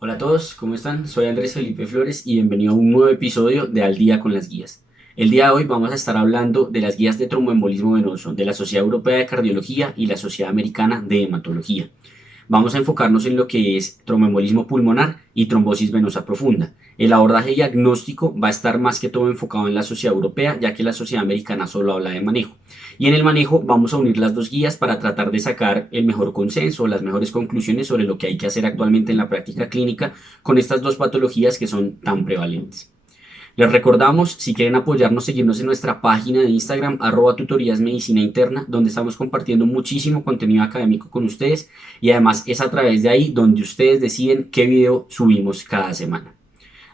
Hola a todos, ¿cómo están? Soy Andrés Felipe Flores y bienvenido a un nuevo episodio de Al Día con las Guías. El día de hoy vamos a estar hablando de las guías de tromboembolismo venoso de la Sociedad Europea de Cardiología y la Sociedad Americana de Hematología. Vamos a enfocarnos en lo que es tromboembolismo pulmonar y trombosis venosa profunda. El abordaje diagnóstico va a estar más que todo enfocado en la sociedad europea, ya que la sociedad americana solo habla de manejo. Y en el manejo vamos a unir las dos guías para tratar de sacar el mejor consenso, las mejores conclusiones sobre lo que hay que hacer actualmente en la práctica clínica con estas dos patologías que son tan prevalentes. Les recordamos, si quieren apoyarnos, seguirnos en nuestra página de Instagram, @tutorías medicina interna, donde estamos compartiendo muchísimo contenido académico con ustedes y además es a través de ahí donde ustedes deciden qué video subimos cada semana.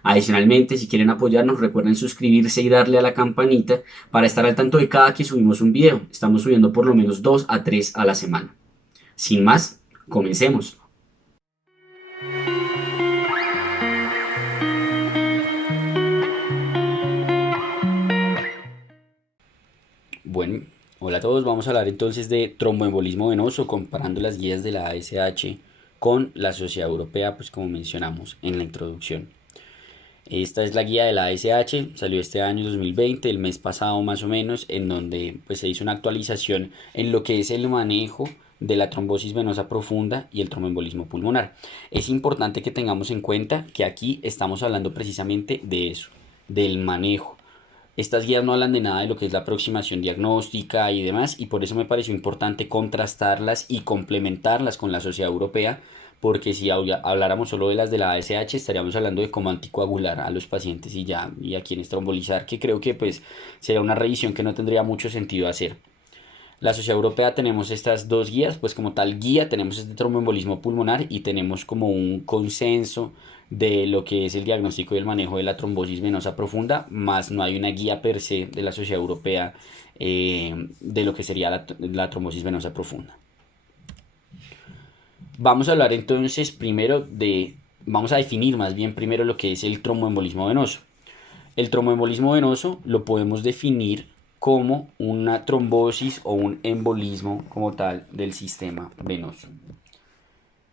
Adicionalmente, si quieren apoyarnos, recuerden suscribirse y darle a la campanita para estar al tanto de cada que subimos un video. Estamos subiendo por lo menos 2 a 3 a la semana. Sin más, comencemos. Bueno, hola a todos, vamos a hablar entonces de tromboembolismo venoso comparando las guías de la ASH con la Sociedad Europea, pues como mencionamos en la introducción. Esta es la guía de la ASH, salió este año 2020, el mes pasado más o menos, en donde pues se hizo una actualización en lo que es el manejo de la trombosis venosa profunda y el tromboembolismo pulmonar. Es importante que tengamos en cuenta que aquí estamos hablando precisamente de eso, del manejo. Estas guías no hablan de nada de lo que es la aproximación diagnóstica y demás, y por eso me pareció importante contrastarlas y complementarlas con la sociedad europea, porque si habláramos solo de las de la ASH, estaríamos hablando de cómo anticoagular a los pacientes y ya, y a quienes trombolizar, que creo que pues sería una revisión que no tendría mucho sentido hacer. La Sociedad Europea tenemos estas dos guías, pues como tal guía tenemos este tromboembolismo pulmonar y tenemos como un consenso de lo que es el diagnóstico y el manejo de la trombosis venosa profunda, más no hay una guía per se de la Sociedad Europea de lo que sería la trombosis venosa profunda. Vamos a hablar entonces vamos a definir más bien primero lo que es el tromboembolismo venoso. El tromboembolismo venoso lo podemos definir como una trombosis o un embolismo como tal del sistema venoso.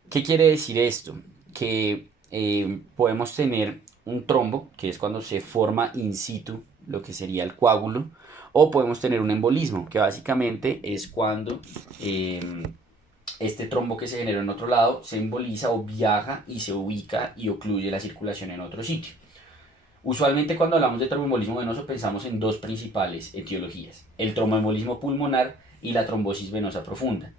¿Qué quiere decir esto? Que podemos tener un trombo, que es cuando se forma in situ lo que sería el coágulo, o podemos tener un embolismo, que básicamente es cuando este trombo que se genera en otro lado se emboliza o viaja y se ubica y ocluye la circulación en otro sitio. Usualmente cuando hablamos de tromboembolismo venoso pensamos en dos principales etiologías, el tromboembolismo pulmonar y la trombosis venosa profunda.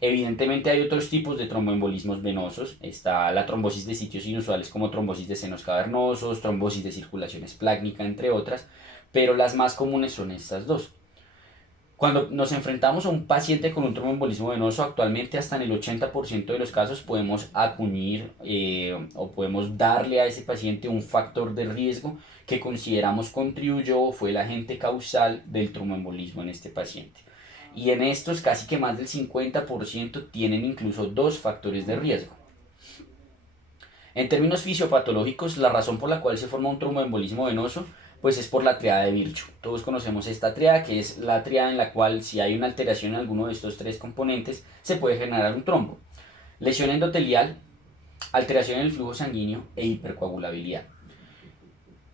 Evidentemente hay otros tipos de tromboembolismos venosos, está la trombosis de sitios inusuales como trombosis de senos cavernosos, trombosis de circulación esplácnica, entre otras, pero las más comunes son estas dos. Cuando nos enfrentamos a un paciente con un tromboembolismo venoso, actualmente hasta en el 80% de los casos podemos acuñir o podemos darle a ese paciente un factor de riesgo que consideramos contribuyó o fue el agente causal del tromboembolismo en este paciente. Y en estos casi que más del 50% tienen incluso dos factores de riesgo. En términos fisiopatológicos, la razón por la cual se forma un tromboembolismo venoso pues es por la triada de Virchow. Todos conocemos esta triada, que es la triada en la cual si hay una alteración en alguno de estos tres componentes, se puede generar un trombo. Lesión endotelial, alteración en el flujo sanguíneo e hipercoagulabilidad.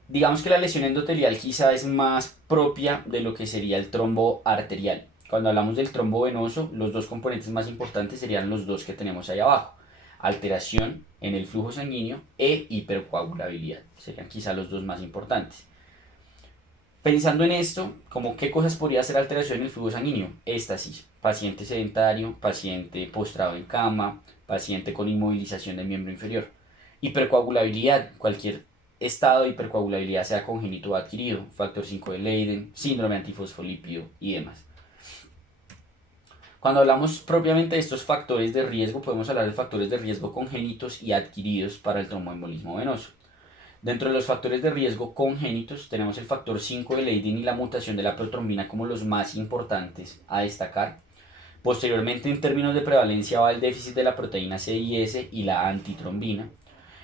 Digamos que la lesión endotelial quizá es más propia de lo que sería el trombo arterial. Cuando hablamos del trombo venoso, los dos componentes más importantes serían los dos que tenemos ahí abajo. Alteración en el flujo sanguíneo e hipercoagulabilidad. Serían quizá los dos más importantes. Pensando en esto, como qué cosas podría ser alteración en el flujo sanguíneo: éstasis, paciente sedentario, paciente postrado en cama, paciente con inmovilización del miembro inferior. Hipercoagulabilidad, cualquier estado de hipercoagulabilidad, sea congénito o adquirido, factor 5 de Leiden, síndrome antifosfolípido y demás. Cuando hablamos propiamente de estos factores de riesgo, podemos hablar de factores de riesgo congénitos y adquiridos para el tromboembolismo venoso. Dentro de los factores de riesgo congénitos tenemos el factor 5 de Leiden y la mutación de la protrombina como los más importantes a destacar. Posteriormente, en términos de prevalencia, va el déficit de la proteína C y S y la antitrombina.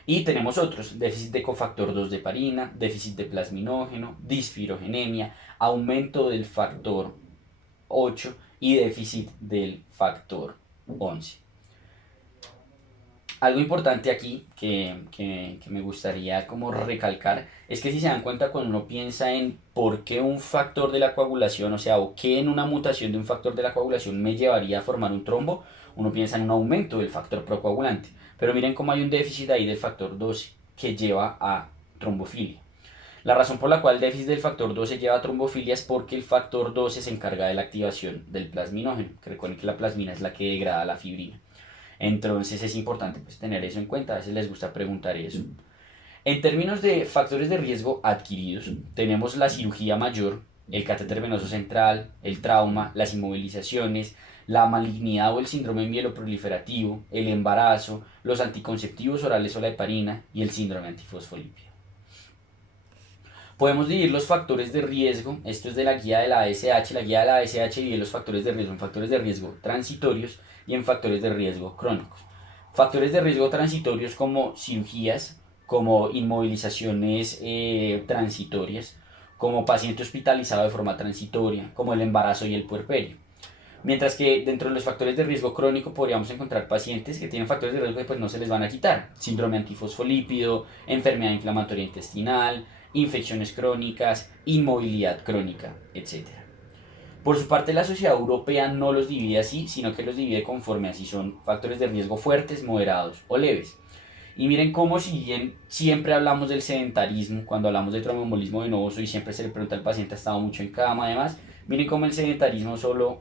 Y tenemos otros: déficit de cofactor 2 de heparina, déficit de plasminógeno, disfirogenemia, aumento del factor 8 y déficit del factor 11. Algo importante aquí que me gustaría como recalcar es que si se dan cuenta cuando uno piensa en por qué un factor de la coagulación, o sea, o qué en una mutación de un factor de la coagulación me llevaría a formar un trombo, uno piensa en un aumento del factor procoagulante. Pero miren cómo hay un déficit ahí del factor 12 que lleva a trombofilia. La razón por la cual el déficit del factor 12 lleva a trombofilia es porque el factor 12 se encarga de la activación del plasminógeno, que recuerden que la plasmina es la que degrada la fibrina. Entonces es importante pues, tener eso en cuenta, a veces les gusta preguntar eso. En términos de factores de riesgo adquiridos, tenemos la cirugía mayor, el catéter venoso central, el trauma, las inmovilizaciones, la malignidad o el síndrome mieloproliferativo, el embarazo, los anticonceptivos orales o la heparina y el síndrome antifosfolípido. Podemos dividir los factores de riesgo, esto es de la guía de la ASH, la guía de la ASH divide los factores de riesgo en factores de riesgo transitorios y en factores de riesgo crónicos. Factores de riesgo transitorios como cirugías, como inmovilizaciones transitorias, como paciente hospitalizado de forma transitoria, como el embarazo y el puerperio. Mientras que dentro de los factores de riesgo crónico podríamos encontrar pacientes que tienen factores de riesgo que pues no se les van a quitar. Síndrome antifosfolípido, enfermedad inflamatoria intestinal, infecciones crónicas, inmovilidad crónica, etcétera. Por su parte, la sociedad europea no los divide así, sino que los divide conforme a si son factores de riesgo fuertes, moderados o leves. Y miren cómo si bien siempre hablamos del sedentarismo, cuando hablamos de tromboembolismo venoso y siempre se le pregunta al paciente ha estado mucho en cama además, miren cómo el sedentarismo solo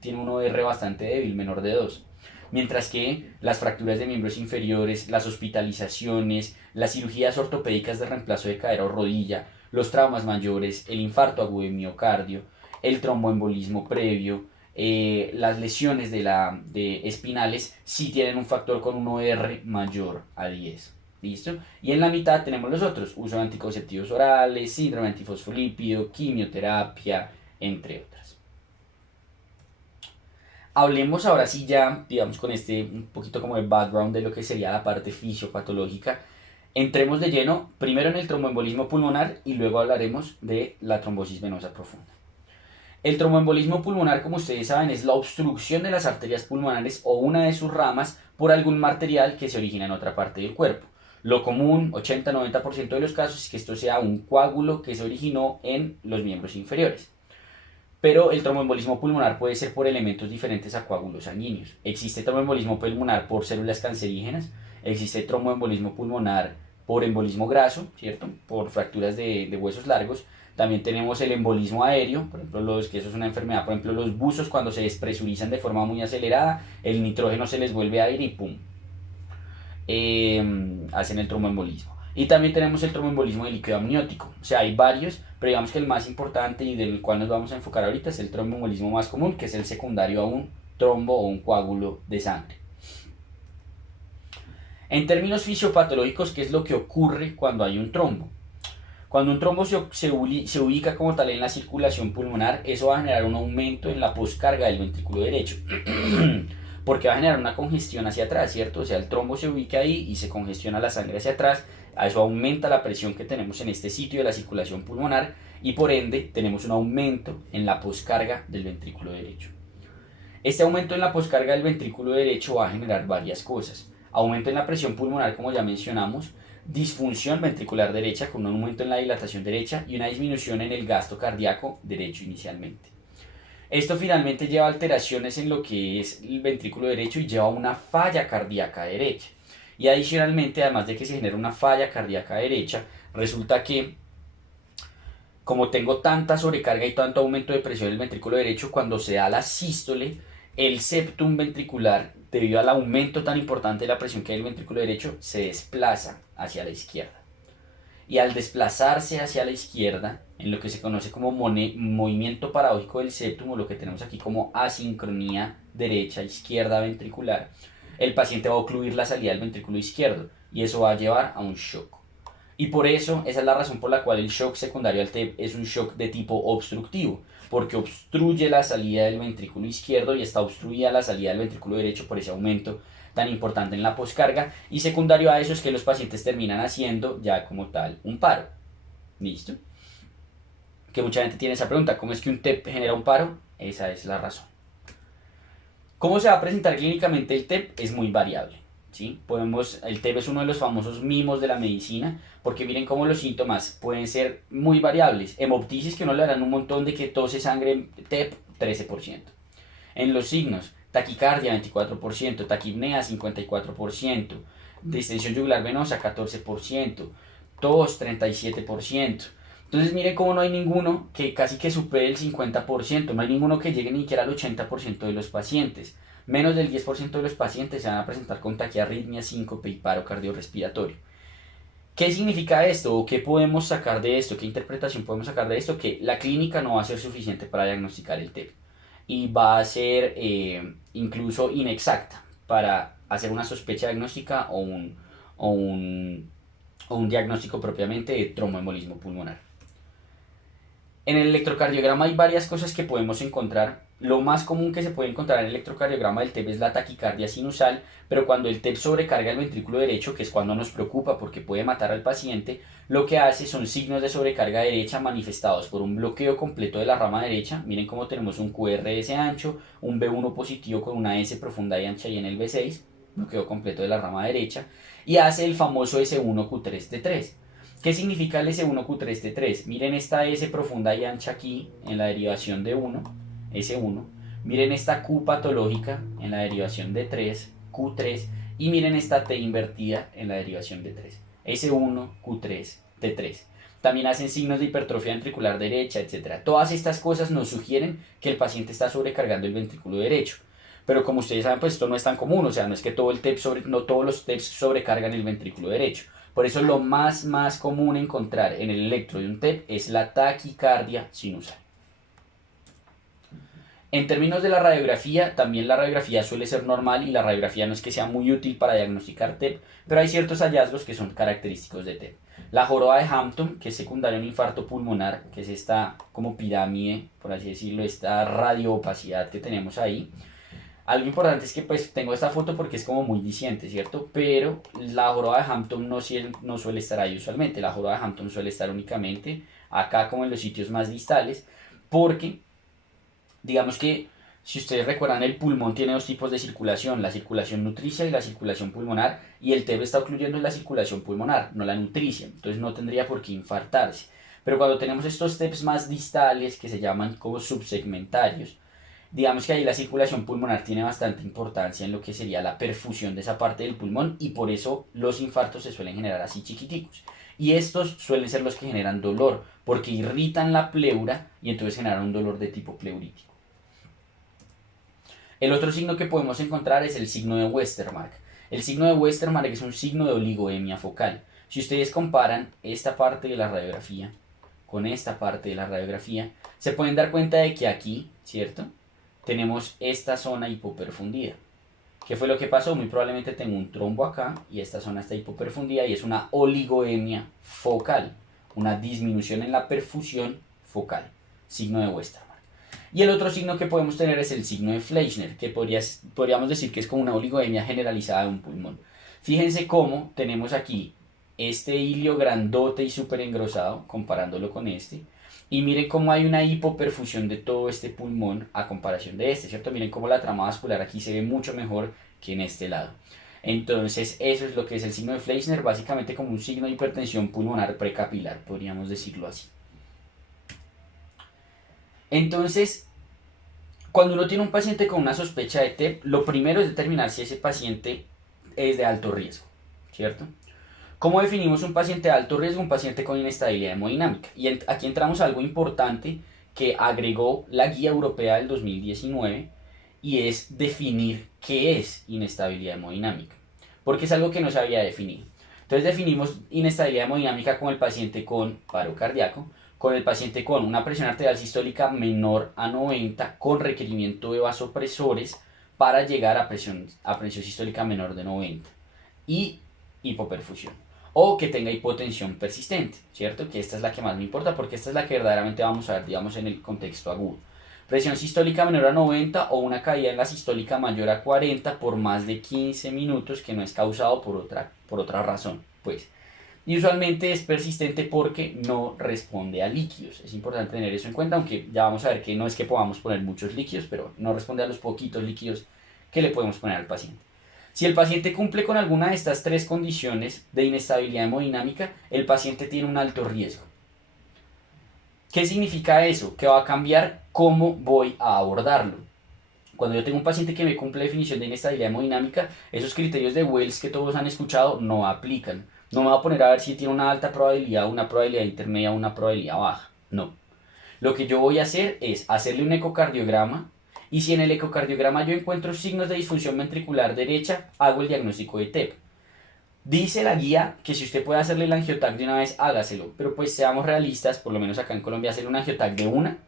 tiene un OR bastante débil, menor de 2. Mientras que las fracturas de miembros inferiores, las hospitalizaciones, las cirugías ortopédicas de reemplazo de cadera o rodilla, los traumas mayores, el infarto agudo de miocardio, el tromboembolismo previo, las lesiones de espinales sí tienen un factor con un OR mayor a 10. ¿Listo? Y en la mitad tenemos los otros, uso de anticonceptivos orales, síndrome antifosfolípido, quimioterapia, entre otras. Hablemos ahora sí ya, digamos con un poquito como el background de lo que sería la parte fisiopatológica. Entremos de lleno primero en el tromboembolismo pulmonar y luego hablaremos de la trombosis venosa profunda. El tromboembolismo pulmonar, como ustedes saben, es la obstrucción de las arterias pulmonares o una de sus ramas por algún material que se origina en otra parte del cuerpo. Lo común, 80-90% de los casos, es que esto sea un coágulo que se originó en los miembros inferiores. Pero el tromboembolismo pulmonar puede ser por elementos diferentes a coágulos sanguíneos. Existe tromboembolismo pulmonar por células cancerígenas, existe tromboembolismo pulmonar por embolismo graso, ¿cierto? Por fracturas de huesos largos. También tenemos el embolismo aéreo, por ejemplo, que eso es una enfermedad, por ejemplo, los buzos cuando se despresurizan de forma muy acelerada, el nitrógeno se les vuelve aire y pum, hacen el tromboembolismo. Y también tenemos el tromboembolismo de líquido amniótico, o sea, hay varios, pero digamos que el más importante y del cual nos vamos a enfocar ahorita es el tromboembolismo más común, que es el secundario a un trombo o un coágulo de sangre. En términos fisiopatológicos, ¿qué es lo que ocurre cuando hay un trombo? Cuando un trombo se ubica como tal en la circulación pulmonar, eso va a generar un aumento en la poscarga del ventrículo derecho. Porque va a generar una congestión hacia atrás, ¿cierto? O sea, el trombo se ubica ahí y se congestiona la sangre hacia atrás. A eso aumenta la presión que tenemos en este sitio de la circulación pulmonar y por ende tenemos un aumento en la poscarga del ventrículo derecho. Este aumento en la poscarga del ventrículo derecho va a generar varias cosas. Aumento en la presión pulmonar, como ya mencionamos, disfunción ventricular derecha con un aumento en la dilatación derecha y una disminución en el gasto cardíaco derecho inicialmente. Esto finalmente lleva a alteraciones en lo que es el ventrículo derecho y lleva a una falla cardíaca derecha. Y adicionalmente, además de que se genera una falla cardíaca derecha, resulta que como tengo tanta sobrecarga y tanto aumento de presión en el ventrículo derecho, cuando se da la sístole, el septum ventricular, debido al aumento tan importante de la presión que hay en el ventrículo derecho, se desplaza hacia la izquierda. Y al desplazarse hacia la izquierda, en lo que se conoce como movimiento paradójico del septum, o lo que tenemos aquí como asincronía derecha-izquierda ventricular, el paciente va a ocluir la salida del ventrículo izquierdo y eso va a llevar a un shock. Y por eso, esa es la razón por la cual el shock secundario al TEP es un shock de tipo obstructivo, porque obstruye la salida del ventrículo izquierdo y está obstruida la salida del ventrículo derecho por ese aumento tan importante en la poscarga, y secundario a eso es que los pacientes terminan haciendo ya como tal un paro. ¿Listo? Que mucha gente tiene esa pregunta, ¿cómo es que un TEP genera un paro? Esa es la razón. ¿Cómo se va a presentar clínicamente el TEP? Es muy variable. ¿sí? El TEP es uno de los famosos mimos de la medicina, porque miren cómo los síntomas pueden ser muy variables. Hemoptisis, que no le darán un montón de que tose sangre, TEP 13%. En los signos, taquicardia 24%, taquipnea 54%, distensión yugular venosa 14%, tos 37%. Entonces miren cómo no hay ninguno que casi que supere el 50%, no hay ninguno que llegue ni siquiera al 80% de los pacientes. Menos del 10% de los pacientes se van a presentar con taquiarritmia, síncope y paro cardiorrespiratorio. ¿Qué significa esto? ¿O qué podemos sacar de esto? ¿Qué interpretación podemos sacar de esto? Que la clínica no va a ser suficiente para diagnosticar el TEP y va a ser incluso inexacta para hacer una sospecha diagnóstica o un, o un diagnóstico propiamente de tromboembolismo pulmonar. En el electrocardiograma hay varias cosas que podemos encontrar. Lo más común que se puede encontrar en el electrocardiograma del TEP es la taquicardia sinusal, pero cuando el TEP sobrecarga el ventrículo derecho, que es cuando nos preocupa porque puede matar al paciente, lo que hace son signos de sobrecarga derecha manifestados por un bloqueo completo de la rama derecha. Miren cómo tenemos un QRS ancho, un B1 positivo con una S profunda y ancha y en el B6, bloqueo completo de la rama derecha, y hace el famoso S1Q3T3. ¿Qué significa el S1Q3T3? Miren esta S profunda y ancha aquí en la derivación de 1, S1. Miren esta Q patológica en la derivación de 3, Q3. Y miren esta T invertida en la derivación de 3, S1, Q3, T3. También hacen signos de hipertrofia ventricular derecha, etc. Todas estas cosas nos sugieren que el paciente está sobrecargando el ventrículo derecho. Pero como ustedes saben, pues esto no es tan común, o sea, no es que no todos los TEPs sobrecargan el ventrículo derecho. Por eso lo más común encontrar en el electro de un TEP es la taquicardia sinusal. En términos de la radiografía, también la radiografía suele ser normal y la radiografía no es que sea muy útil para diagnosticar TEP, pero hay ciertos hallazgos que son característicos de TEP. La joroba de Hampton, que es secundaria a un infarto pulmonar, que es esta como pirámide, por así decirlo, esta radioopacidad que tenemos ahí. Algo importante es que pues tengo esta foto porque es como muy diciente, ¿cierto? Pero la joroba de Hampton no suele estar ahí usualmente. La joroba de Hampton suele estar únicamente acá como en los sitios más distales porque digamos que si ustedes recuerdan el pulmón tiene dos tipos de circulación, la circulación nutricia y la circulación pulmonar y el TEP está ocluyendo en la circulación pulmonar, no la nutricia, entonces no tendría por qué infartarse. Pero cuando tenemos estos TEPs más distales que se llaman como subsegmentarios, digamos que ahí la circulación pulmonar tiene bastante importancia en lo que sería la perfusión de esa parte del pulmón y por eso los infartos se suelen generar así chiquiticos. Y estos suelen ser los que generan dolor porque irritan la pleura y entonces generan un dolor de tipo pleurítico. El otro signo que podemos encontrar es el signo de Westermarck. El signo de Westermarck es un signo de oligoemia focal. Si ustedes comparan esta parte de la radiografía con esta parte de la radiografía, se pueden dar cuenta de que aquí, ¿cierto?, tenemos esta zona hipoperfundida. ¿Qué fue lo que pasó? Muy probablemente tengo un trombo acá y esta zona está hipoperfundida y es una oligoemia focal, una disminución en la perfusión focal, signo de Westermarck. Y el otro signo que podemos tener es el signo de Fleischner, que podríamos decir que es como una oligoemia generalizada de un pulmón. Fíjense cómo tenemos aquí este hilio grandote y súper engrosado, comparándolo con este, y miren cómo hay una hipoperfusión de todo este pulmón a comparación de este, ¿cierto? Miren cómo la trama vascular aquí se ve mucho mejor que en este lado. Entonces, eso es lo que es el signo de Fleischner, básicamente como un signo de hipertensión pulmonar precapilar, podríamos decirlo así. Entonces, cuando uno tiene un paciente con una sospecha de TEP, lo primero es determinar si ese paciente es de alto riesgo, ¿cierto? ¿Cómo definimos un paciente de alto riesgo? Un paciente con inestabilidad hemodinámica. Y aquí entramos a algo importante que agregó la guía europea del 2019 y es definir qué es inestabilidad hemodinámica, porque es algo que no se había definido. Entonces definimos inestabilidad hemodinámica con el paciente con paro cardíaco, con el paciente con una presión arterial sistólica menor a 90 con requerimiento de vasopresores para llegar a presión sistólica menor de 90 y hipoperfusión o que tenga hipotensión persistente, ¿cierto? Que esta es la que más me importa porque esta es la que verdaderamente vamos a ver, digamos, en el contexto agudo. Presión sistólica menor a 90 o una caída en la sistólica mayor a 40 por más de 15 minutos que no es causado por otra razón, pues. Y usualmente es persistente porque no responde a líquidos. Es importante tener eso en cuenta, aunque ya vamos a ver que no es que podamos poner muchos líquidos, pero no responde a los poquitos líquidos que le podemos poner al paciente. Si el paciente cumple con alguna de estas tres condiciones de inestabilidad hemodinámica, el paciente tiene un alto riesgo. ¿Qué significa eso? Que va a cambiar cómo voy a abordarlo. Cuando yo tengo un paciente que me cumple la definición de inestabilidad hemodinámica, esos criterios de Wells que todos han escuchado no aplican. No me voy a poner a ver si tiene una alta probabilidad, una probabilidad intermedia o una probabilidad baja. No. Lo que yo voy a hacer es hacerle un ecocardiograma y si en el ecocardiograma yo encuentro signos de disfunción ventricular derecha, hago el diagnóstico de TEP. Dice la guía que si usted puede hacerle el angiotac de una vez, hágaselo. Pero pues seamos realistas, por lo menos acá en Colombia, hacerle un angiotac de una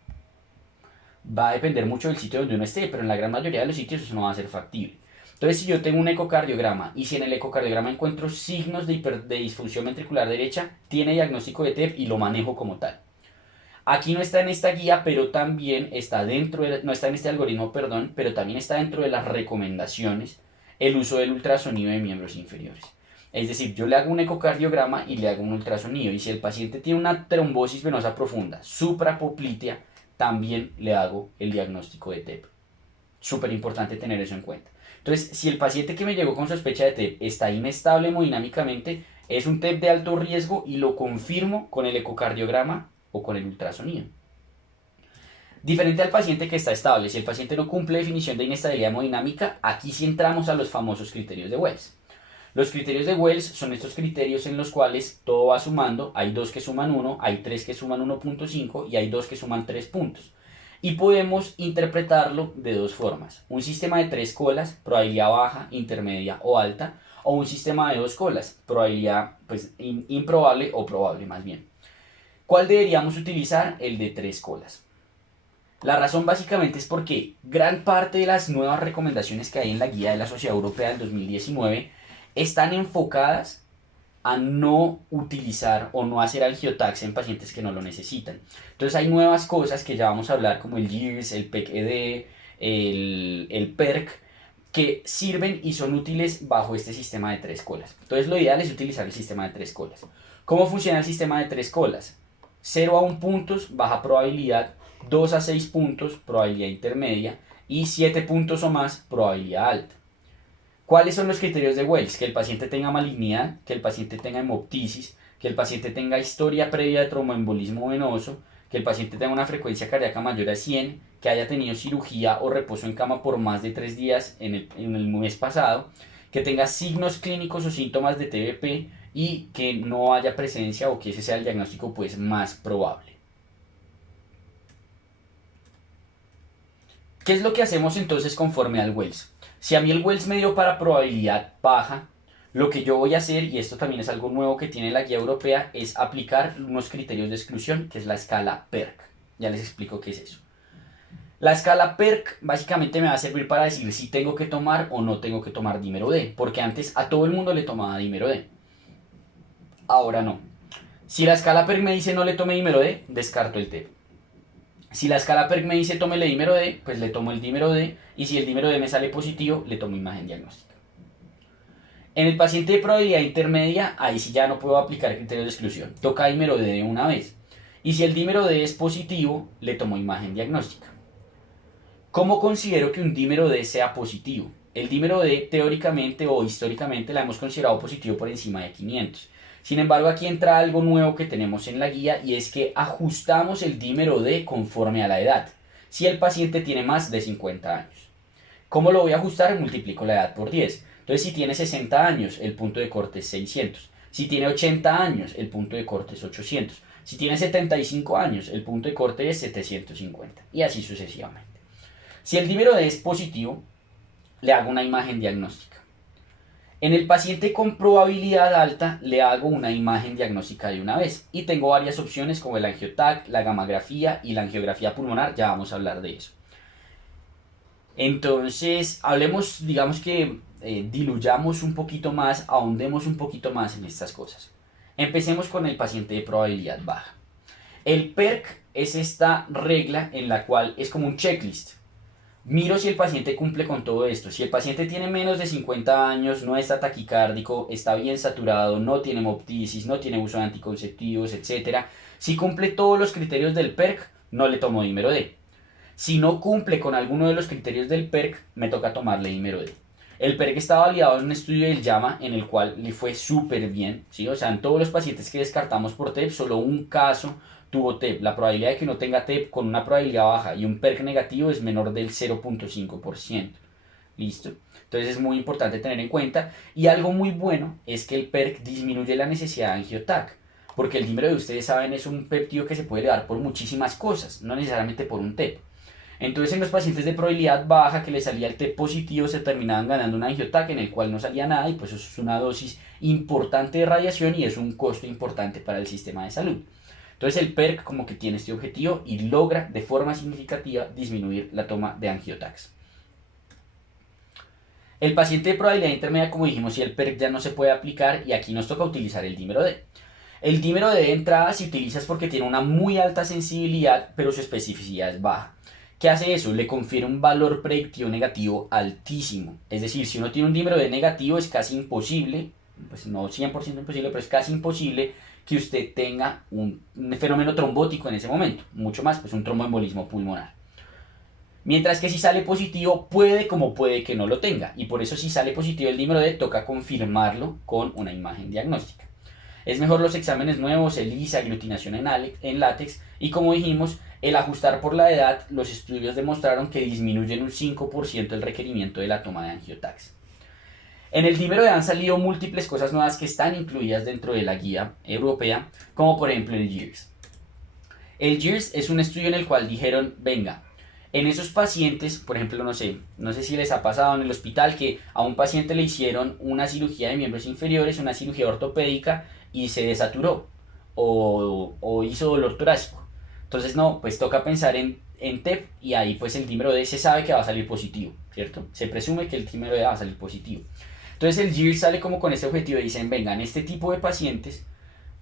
va a depender mucho del sitio donde uno esté, pero en la gran mayoría de los sitios eso no va a ser factible. Entonces, si yo tengo un ecocardiograma y si en el ecocardiograma encuentro signos de disfunción ventricular derecha, tiene diagnóstico de TEP y lo manejo como tal. Aquí no está en esta guía, pero también está dentro de, no está en este algoritmo, perdón, pero también está dentro de las recomendaciones el uso del ultrasonido de miembros inferiores. Es decir, yo le hago un ecocardiograma y le hago un ultrasonido. Y si el paciente tiene una trombosis venosa profunda, suprapoplitea, también le hago el diagnóstico de TEP. Súper importante tener eso en cuenta. Entonces, si el paciente que me llegó con sospecha de TEP está inestable hemodinámicamente, es un TEP de alto riesgo y lo confirmo con el ecocardiograma o con el ultrasonido. Diferente al paciente que está estable, si el paciente no cumple definición de inestabilidad hemodinámica, aquí sí entramos a los famosos criterios de Wells. Los criterios de Wells son estos criterios en los cuales todo va sumando, hay 2 que suman 1, hay 3 que suman 1.5 y hay 2 que suman 3 puntos. Y podemos interpretarlo de dos formas, un sistema de 3 colas, probabilidad baja, intermedia o alta, o un sistema de 2 colas, probabilidad pues, improbable o probable más bien. ¿Cuál deberíamos utilizar? El de 3 colas. La razón básicamente es porque gran parte de las nuevas recomendaciones que hay en la guía de la Sociedad Europea del 2019 están enfocadas a no utilizar o no hacer angiotaxia en pacientes que no lo necesitan. Entonces hay nuevas cosas que ya vamos a hablar como el GIRS, el PEC-ED, el PERC, que sirven y son útiles bajo este sistema de 3 colas. Entonces lo ideal es utilizar el sistema de 3 colas. ¿Cómo funciona el sistema de 3 colas? 0 a 1 puntos, baja probabilidad, 2 a 6 puntos, probabilidad intermedia, y 7 puntos o más, probabilidad alta. ¿Cuáles son los criterios de Wells? Que el paciente tenga malignidad, que el paciente tenga hemoptisis, que el paciente tenga historia previa de tromboembolismo venoso, que el paciente tenga una frecuencia cardíaca mayor a 100, que haya tenido cirugía o reposo en cama por más de 3 días en el mes pasado, que tenga signos clínicos o síntomas de TBP y que no haya presencia o que ese sea el diagnóstico pues más probable. ¿Qué es lo que hacemos entonces conforme al Wells? Si a mí el Wells me dio para probabilidad baja, lo que yo voy a hacer, y esto también es algo nuevo que tiene la guía europea, es aplicar unos criterios de exclusión, que es la escala PERC. Ya les explico qué es eso. La escala PERC básicamente me va a servir para decir si tengo que tomar o no tengo que tomar dímero D, porque antes a todo el mundo le tomaba dímero D. Ahora no. Si la escala PERC me dice no le tome dímero D, descarto el TEP. Si la escala PERC me dice tome el dímero D, pues le tomo el dímero D, y si el dímero D me sale positivo, le tomo imagen diagnóstica. En el paciente de probabilidad intermedia, ahí sí ya no puedo aplicar criterios de exclusión, toca dímero D de una vez. Y si el dímero D es positivo, le tomo imagen diagnóstica. ¿Cómo considero que un dímero D sea positivo? El dímero D teóricamente o históricamente la hemos considerado positivo por encima de 500. Sin embargo, aquí entra algo nuevo que tenemos en la guía y es que ajustamos el dímero D conforme a la edad, si el paciente tiene más de 50 años. ¿Cómo lo voy a ajustar? Multiplico la edad por 10. Entonces, si tiene 60 años, el punto de corte es 600. Si tiene 80 años, el punto de corte es 800. Si tiene 75 años, el punto de corte es 750. Y así sucesivamente. Si el dímero D es positivo, le hago una imagen diagnóstica. En el paciente con probabilidad alta le hago una imagen diagnóstica de una vez y tengo varias opciones como el angiotac, la gamografía y la angiografía pulmonar, ya vamos a hablar de eso. Entonces, hablemos, digamos que diluyamos un poquito más, ahondemos un poquito más en estas cosas. Empecemos con el paciente de probabilidad baja. El PERC es esta regla en la cual es como un checklist. Miro si el paciente cumple con todo esto. Si el paciente tiene menos de 50 años, no está taquicárdico, está bien saturado, no tiene hemoptisis, no tiene uso de anticonceptivos, etc. Si cumple todos los criterios del PERC, no le tomo dímero D. Si no cumple con alguno de los criterios del PERC, me toca tomarle dímero D. El PERC está validado en un estudio del JAMA en el cual le fue súper bien, ¿sí? O sea, en todos los pacientes que descartamos por TEP, solo un caso tuvo TEP. La probabilidad de que uno tenga TEP con una probabilidad baja y un PERC negativo es menor del 0.5%. ¿Listo? Entonces es muy importante tener en cuenta. Y algo muy bueno es que el PERC disminuye la necesidad de angiotac. Porque el dímero de ustedes saben es un péptido que se puede elevar por muchísimas cosas, no necesariamente por un TEP. Entonces en los pacientes de probabilidad baja que les salía el TEP positivo se terminaban ganando un angiotac en el cual no salía nada y pues eso es una dosis importante de radiación y es un costo importante para el sistema de salud. Entonces el PERC como que tiene este objetivo y logra de forma significativa disminuir la toma de angiotacs. El paciente de probabilidad intermedia, como dijimos, si el PERC ya no se puede aplicar y aquí nos toca utilizar el dímero D. El dímero D de entrada se utiliza porque tiene una muy alta sensibilidad pero su especificidad es baja. ¿Qué hace eso? Le confiere un valor predictivo negativo altísimo. Es decir, si uno tiene un dímero D negativo es casi imposible, pues no 100% imposible, pero es casi imposible que usted tenga un fenómeno trombótico en ese momento. Mucho más, pues un tromboembolismo pulmonar. Mientras que si sale positivo, puede como puede que no lo tenga. Y por eso si sale positivo el dímero D, toca confirmarlo con una imagen diagnóstica. Es mejor los exámenes nuevos, ELISA, aglutinación en látex. Y como dijimos, el ajustar por la edad, los estudios demostraron que disminuyen un 5% el requerimiento de la toma de angiotax. En el dímero D han salido múltiples cosas nuevas que están incluidas dentro de la guía europea, como por ejemplo el GIRS. El GIRS es un estudio en el cual dijeron, venga, en esos pacientes, por ejemplo, no sé si les ha pasado en el hospital que a un paciente le hicieron una cirugía de miembros inferiores, una cirugía ortopédica y se desaturó o hizo dolor torácico. Entonces no, pues toca pensar en TEP y ahí pues el dímero D se sabe que va a salir positivo, ¿cierto? Se presume que el dímero D va a salir positivo. Entonces el GIR sale como con este objetivo y dicen, venga, en este tipo de pacientes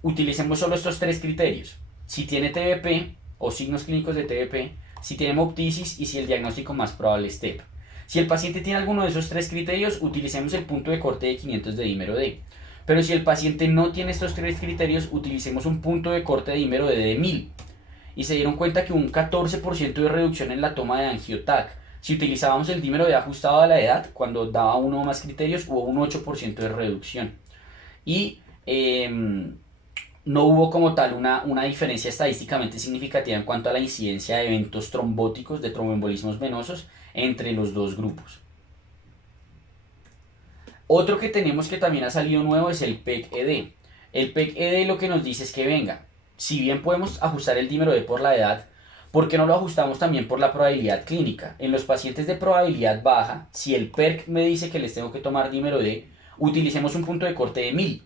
utilicemos solo estos tres criterios. Si tiene TBP o signos clínicos de TBP, si tiene hemoptisis y si el diagnóstico más probable es TEP. Si el paciente tiene alguno de esos tres criterios, utilicemos el punto de corte de 500 de dímero D. Pero si el paciente no tiene estos tres criterios, utilicemos un punto de corte de dímero D de 1000. Y se dieron cuenta que hubo un 14% de reducción en la toma de angiotac. Si utilizábamos el dímero D ajustado a la edad, cuando daba uno o más criterios, hubo un 8% de reducción. Y no hubo como tal una diferencia estadísticamente significativa en cuanto a la incidencia de eventos trombóticos, de tromboembolismos venosos, entre los dos grupos. Otro que tenemos que también ha salido nuevo es el PEC-ED. El PEC-ED lo que nos dice es que venga, si bien podemos ajustar el dímero D por la edad, ¿por qué no lo ajustamos también por la probabilidad clínica? En los pacientes de probabilidad baja, si el PERC me dice que les tengo que tomar dímero D, utilicemos un punto de corte de 1000.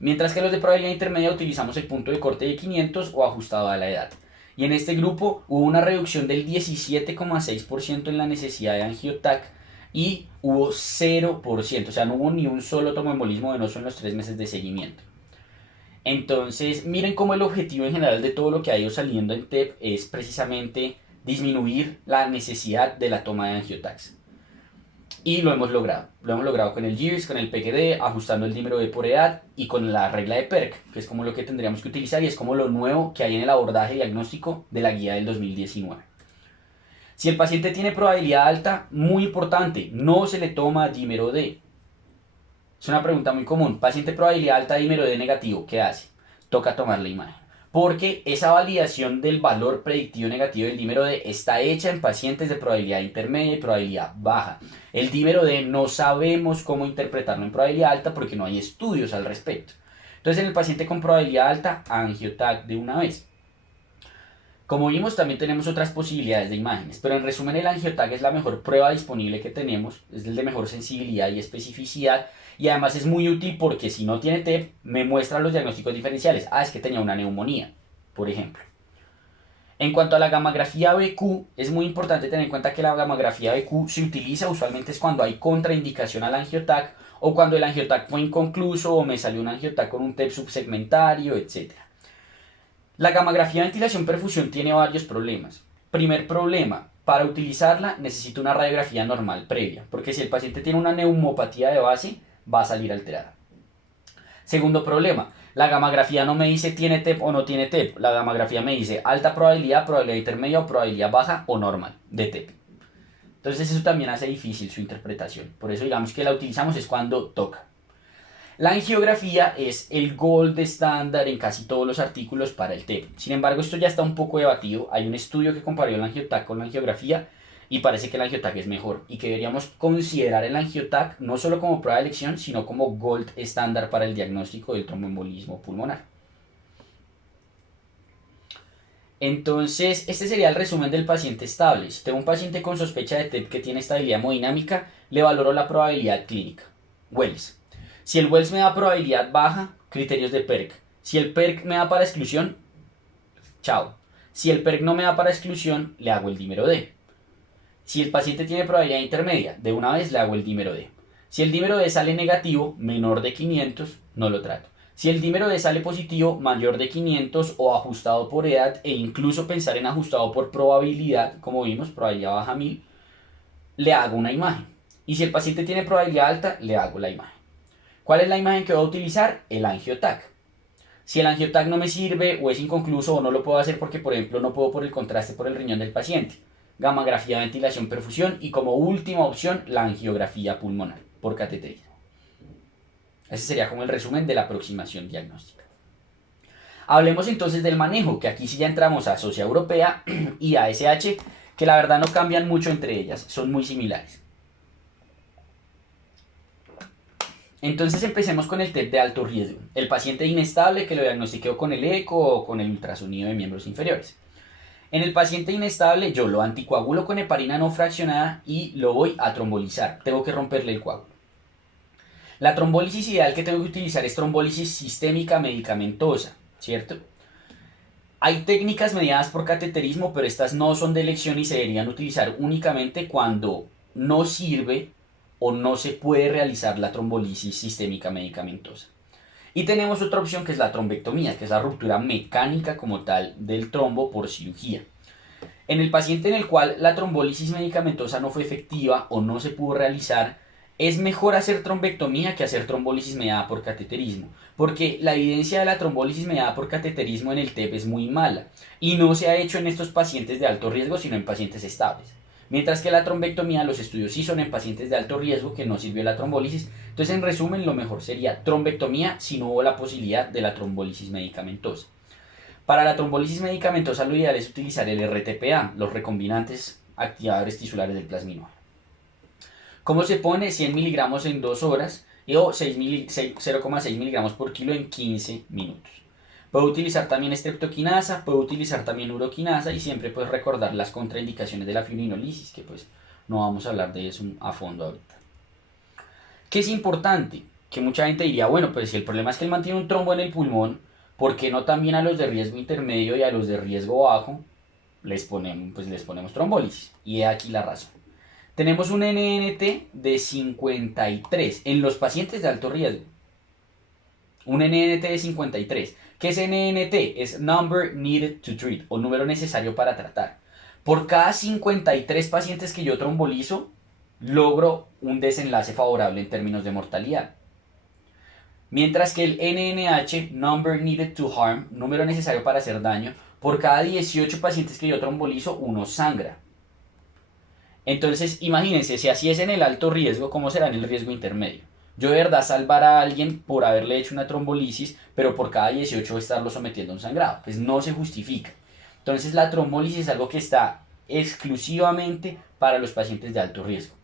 Mientras que los de probabilidad intermedia utilizamos el punto de corte de 500 o ajustado a la edad. Y en este grupo hubo una reducción del 17,6% en la necesidad de angiotac y hubo 0%, o sea, no hubo ni un solo tromboembolismo venoso en los 3 meses de seguimiento. Entonces, miren cómo el objetivo en general de todo lo que ha ido saliendo en TEP es precisamente disminuir la necesidad de la toma de angiotax. Y lo hemos logrado con el GIRS, con el PEC-ED, ajustando el dímero D por edad y con la regla de PERC, que es como lo que tendríamos que utilizar y es como lo nuevo que hay en el abordaje diagnóstico de la guía del 2019. Si el paciente tiene probabilidad alta, muy importante, no se le toma dímero D. Es una pregunta muy común. Paciente probabilidad alta, dímero D negativo, ¿qué hace? Toca tomar la imagen. Porque esa validación del valor predictivo negativo del dímero D está hecha en pacientes de probabilidad intermedia y probabilidad baja. El dímero D no sabemos cómo interpretarlo en probabilidad alta porque no hay estudios al respecto. Entonces en el paciente con probabilidad alta, angiotac de una vez. Como vimos, también tenemos otras posibilidades de imágenes, pero en resumen el angiotac es la mejor prueba disponible que tenemos, es el de mejor sensibilidad y especificidad, y además es muy útil porque si no tiene TEP, me muestra los diagnósticos diferenciales. Ah, es que tenía una neumonía, por ejemplo. En cuanto a la gammagrafía BQ, es muy importante tener en cuenta que la gammagrafía BQ se utiliza usualmente es cuando hay contraindicación al angiotac, o cuando el angiotac fue inconcluso, o me salió un angiotac con un TEP subsegmentario, etc. La gammagrafía de ventilación-perfusión tiene varios problemas. Primer problema, para utilizarla necesito una radiografía normal previa, porque si el paciente tiene una neumopatía de base, va a salir alterada. Segundo problema, la gammagrafía no me dice tiene TEP o no tiene TEP, la gammagrafía me dice alta probabilidad, probabilidad intermedia o probabilidad baja o normal de TEP. Entonces eso también hace difícil su interpretación. Por eso digamos que la utilizamos es cuando toca. La angiografía es el gold estándar en casi todos los artículos para el TEP. Sin embargo, esto ya está un poco debatido. Hay un estudio que comparó el angiotac con la angiografía y parece que el angiotac es mejor y que deberíamos considerar el angiotac no solo como prueba de elección, sino como gold estándar para el diagnóstico del tromboembolismo pulmonar. Entonces, este sería el resumen del paciente estable. Si tengo un paciente con sospecha de TEP que tiene estabilidad hemodinámica, le valoro la probabilidad clínica. Wells. Si el Wells me da probabilidad baja, criterios de PERC. Si el PERC me da para exclusión, chao. Si el PERC no me da para exclusión, le hago el dímero D. Si el paciente tiene probabilidad intermedia, de una vez le hago el dímero D. Si el dímero D sale negativo, menor de 500, no lo trato. Si el dímero D sale positivo, mayor de 500 o ajustado por edad e incluso pensar en ajustado por probabilidad, como vimos, probabilidad baja 1000, le hago una imagen. Y si el paciente tiene probabilidad alta, le hago la imagen. ¿Cuál es la imagen que voy a utilizar? El angiotac. Si el angiotac no me sirve o es inconcluso o no lo puedo hacer porque, por ejemplo, no puedo por el contraste por el riñón del paciente, gammagrafía, ventilación, perfusión y como última opción la angiografía pulmonar por cateterismo. Ese sería como el resumen de la aproximación diagnóstica. Hablemos entonces del manejo, que aquí sí ya entramos a Sociedad Europea y a ASH, que la verdad no cambian mucho entre ellas, son muy similares. Entonces empecemos con el TEP de alto riesgo. El paciente inestable que lo diagnostiqueo con el eco o con el ultrasonido de miembros inferiores. En el paciente inestable yo lo anticoagulo con heparina no fraccionada y lo voy a trombolizar. Tengo que romperle el coágulo. La trombólisis ideal que tengo que utilizar es trombólisis sistémica medicamentosa, ¿cierto? Hay técnicas mediadas por cateterismo, pero estas no son de elección y se deberían utilizar únicamente cuando no sirve o no se puede realizar la trombolisis sistémica medicamentosa. Y tenemos otra opción que es la trombectomía, que es la ruptura mecánica como tal del trombo por cirugía. En el paciente en el cual la trombólisis medicamentosa no fue efectiva o no se pudo realizar, es mejor hacer trombectomía que hacer trombólisis mediada por cateterismo, porque la evidencia de la trombólisis mediada por cateterismo en el TEP es muy mala y no se ha hecho en estos pacientes de alto riesgo, sino en pacientes estables. Mientras que la trombectomía, los estudios sí son en pacientes de alto riesgo que no sirvió la trombólisis. Entonces, en resumen, lo mejor sería trombectomía si no hubo la posibilidad de la trombólisis medicamentosa. Para la trombólisis medicamentosa, lo ideal es utilizar el RTPA, los recombinantes activadores tisulares del plasminogen. ¿Cómo se pone? 100 miligramos en 2 horas o 0,6 miligramos por kilo en 15 minutos. Puedo utilizar también streptoquinasa, puedo utilizar también uroquinasa y siempre pues recordar las contraindicaciones de la fibrinolisis, que pues no vamos a hablar de eso a fondo ahorita. ¿Qué es importante? Que mucha gente diría, bueno, pues si el problema es que él mantiene un trombo en el pulmón, ¿por qué no también a los de riesgo intermedio y a los de riesgo bajo les ponemos trombólisis? Y he aquí la razón. Tenemos un NNT de 53 en los pacientes de alto riesgo. Un NNT de 53. ¿Qué es NNT? Es Number Needed to Treat o número necesario para tratar. Por cada 53 pacientes que yo trombolizo, logro un desenlace favorable en términos de mortalidad. Mientras que el NNH, Number Needed to Harm, número necesario para hacer daño, por cada 18 pacientes que yo trombolizo, uno sangra. Entonces, imagínense, si así es en el alto riesgo, ¿cómo será en el riesgo intermedio? Yo de verdad salvar a alguien por haberle hecho una trombolisis, pero por cada 18 estarlo sometiendo a un sangrado. Pues no se justifica. Entonces la trombolisis es algo que está exclusivamente para los pacientes de alto riesgo.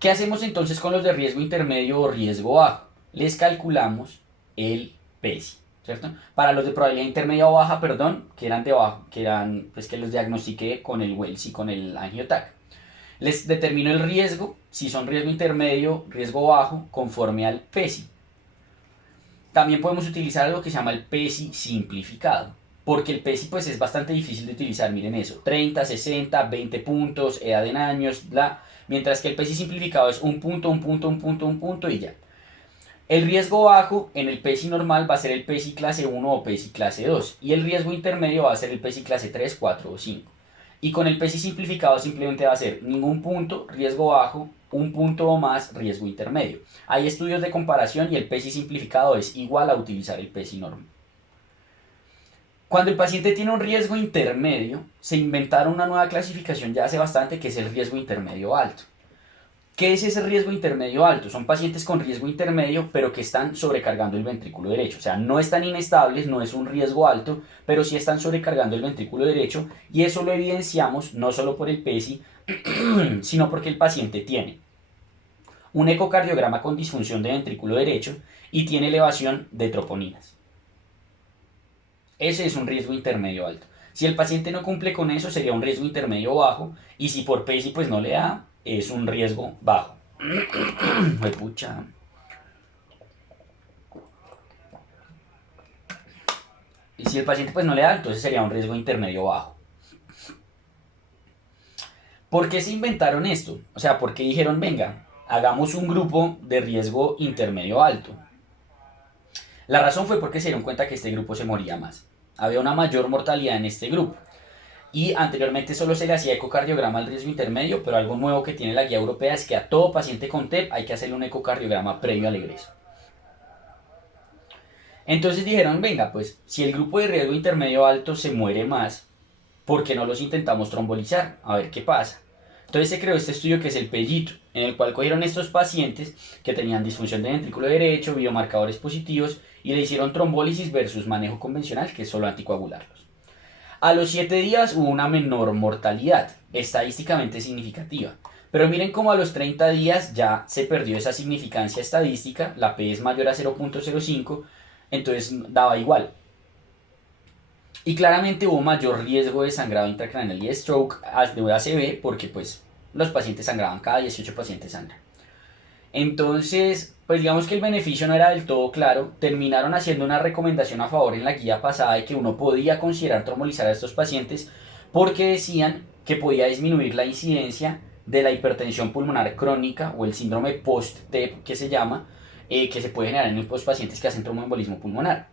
¿Qué hacemos entonces con los de riesgo intermedio o riesgo bajo? Les calculamos el PESI, ¿cierto? Para los de probabilidad intermedia o baja, perdón, que los diagnostiqué con el Wells y con el angiotac. Les determino el riesgo, si son riesgo intermedio, riesgo bajo, conforme al PESI. También podemos utilizar algo que se llama el PESI simplificado, porque el PESI pues es bastante difícil de utilizar, miren eso, 30, 60, 20 puntos, edad en años, mientras que el PESI simplificado es un punto y ya. El riesgo bajo en el PESI normal va a ser el PESI clase 1 o PESI clase 2 y el riesgo intermedio va a ser el PESI clase 3, 4 o 5. Y con el PESI simplificado simplemente va a ser ningún punto, riesgo bajo, un punto o más, riesgo intermedio. Hay estudios de comparación y el PESI simplificado es igual a utilizar el PESI normal. Cuando el paciente tiene un riesgo intermedio, se inventaron una nueva clasificación ya hace bastante que es el riesgo intermedio alto. ¿Qué es ese riesgo intermedio alto? Son pacientes con riesgo intermedio, pero que están sobrecargando el ventrículo derecho. O sea, no están inestables, no es un riesgo alto, pero sí están sobrecargando el ventrículo derecho. Y eso lo evidenciamos no solo por el PESI, sino porque el paciente tiene un ecocardiograma con disfunción de ventrículo derecho y tiene elevación de troponinas. Ese es un riesgo intermedio alto. Si el paciente no cumple con eso, sería un riesgo intermedio bajo. Y si por PESI pues no le da, es un riesgo bajo. Pucha. Y si el paciente pues no le da, entonces sería un riesgo intermedio bajo. ¿Por qué se inventaron esto? O sea, ¿por qué dijeron, venga, hagamos un grupo de riesgo intermedio alto? La razón fue porque se dieron cuenta que este grupo se moría más. Había una mayor mortalidad en este grupo. Y anteriormente solo se le hacía ecocardiograma al riesgo intermedio, pero algo nuevo que tiene la guía europea es que a todo paciente con TEP hay que hacerle un ecocardiograma previo al egreso. Entonces dijeron, venga, pues si el grupo de riesgo intermedio alto se muere más, ¿por qué no los intentamos trombolizar? A ver qué pasa. Entonces se creó este estudio que es el PEGITO, en el cual cogieron estos pacientes que tenían disfunción de ventrículo derecho, biomarcadores positivos, y le hicieron trombólisis versus manejo convencional, que es solo anticoagularlos. A los 7 días hubo una menor mortalidad, estadísticamente significativa. Pero miren cómo a los 30 días ya se perdió esa significancia estadística, la P es mayor a 0.05, entonces daba igual. Y claramente hubo mayor riesgo de sangrado intracraneal y de stroke de ACV porque pues los pacientes sangraban, cada 18 pacientes sangran. Entonces, pues digamos que el beneficio no era del todo claro. Terminaron haciendo una recomendación a favor en la guía pasada de que uno podía considerar trombolizar a estos pacientes porque decían que podía disminuir la incidencia de la hipertensión pulmonar crónica o el síndrome post-TEP que se llama, que se puede generar en los pacientes que hacen tromboembolismo pulmonar.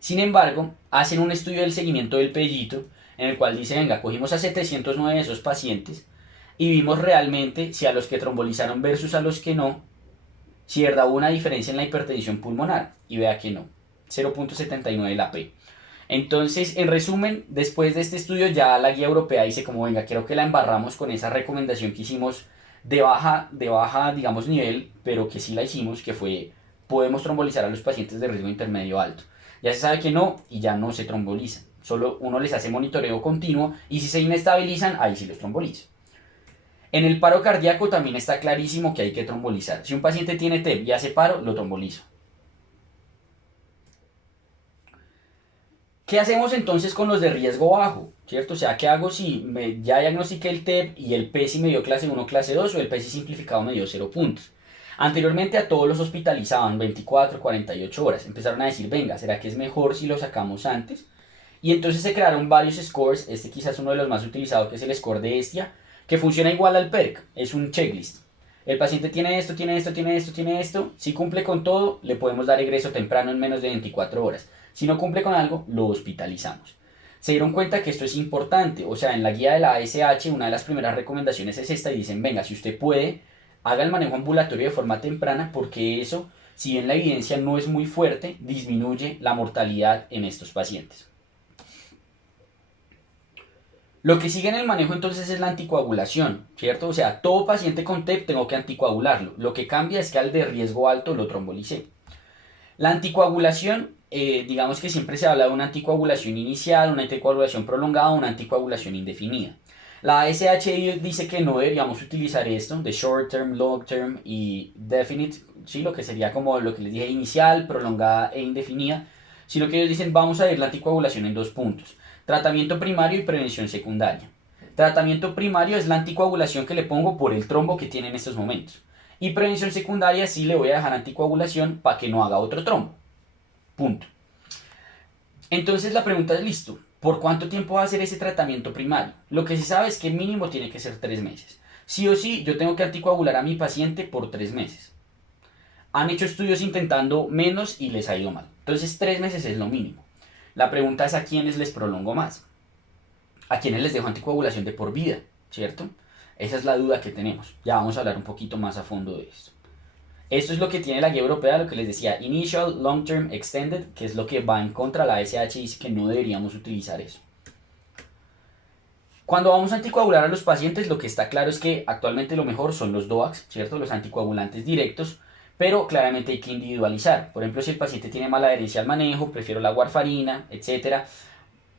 Sin embargo, hacen un estudio del seguimiento del PEGITO en el cual dice, venga, cogimos a 709 de esos pacientes y vimos realmente si a los que trombolizaron versus a los que no, si de verdad hubo una diferencia en la hipertensión pulmonar. Y vea que no, 0.79 la P. Entonces, en resumen, después de este estudio ya la guía europea dice como, venga, quiero que la embarramos con esa recomendación que hicimos de baja, digamos, nivel, pero que sí la hicimos, que fue, podemos trombolizar a los pacientes de riesgo intermedio alto. Ya se sabe que no y ya no se trombolizan. Solo uno les hace monitoreo continuo y si se inestabilizan, ahí sí los tromboliza. En el paro cardíaco también está clarísimo que hay que trombolizar. Si un paciente tiene TEP y hace paro, lo trombolizo. ¿Qué hacemos entonces con los de riesgo bajo? ¿Cierto? O sea, ¿qué hago si ya diagnostiqué el TEP y el PESI me dio clase 1, clase 2 o el PESI simplificado me dio 0 puntos? Anteriormente a todos los hospitalizaban 24, 48 horas. Empezaron a decir, venga, ¿será que es mejor si lo sacamos antes? Y entonces se crearon varios scores, este quizás es uno de los más utilizados, que es el score de Estia, que funciona igual al PERC, es un checklist. El paciente tiene esto, tiene esto, tiene esto, tiene esto. Si cumple con todo, le podemos dar egreso temprano en menos de 24 horas. Si no cumple con algo, lo hospitalizamos. Se dieron cuenta que esto es importante, o sea, en la guía de la ASH una de las primeras recomendaciones es esta y dicen, venga, si usted puede, haga el manejo ambulatorio de forma temprana porque eso, si bien la evidencia no es muy fuerte, disminuye la mortalidad en estos pacientes. Lo que sigue en el manejo entonces es la anticoagulación, ¿cierto? O sea, todo paciente con TEP tengo que anticoagularlo. Lo que cambia es que al de riesgo alto lo trombolicé. La anticoagulación, digamos que siempre se habla de una anticoagulación inicial, una anticoagulación prolongada, una anticoagulación indefinida. La ASH dice que no deberíamos utilizar esto de short term, long term y definite, ¿sí? Lo que sería como lo que les dije, inicial, prolongada e indefinida, sino que ellos dicen vamos a ver la anticoagulación en 2 puntos. Tratamiento primario y prevención secundaria. Tratamiento primario es la anticoagulación que le pongo por el trombo que tiene en estos momentos. Y prevención secundaria sí le voy a dejar anticoagulación para que no haga otro trombo. Punto. Entonces la pregunta es, listo, ¿por cuánto tiempo va a ser ese tratamiento primario? Lo que se sabe es que mínimo tiene que ser 3 meses. Sí o sí, yo tengo que anticoagular a mi paciente por 3 meses. Han hecho estudios intentando menos y les ha ido mal. Entonces 3 meses es lo mínimo. La pregunta es a quiénes les prolongo más. A quiénes les dejo anticoagulación de por vida, ¿cierto? Esa es la duda que tenemos. Ya vamos a hablar un poquito más a fondo de esto. Esto es lo que tiene la guía europea, lo que les decía, Initial, Long Term, Extended, que es lo que va en contra. La ASH dice que no deberíamos utilizar eso. Cuando vamos a anticoagular a los pacientes, lo que está claro es que actualmente lo mejor son los DOACs, ¿cierto? Los anticoagulantes directos, pero claramente hay que individualizar. Por ejemplo, si el paciente tiene mala adherencia al manejo, prefiero la warfarina, etcétera.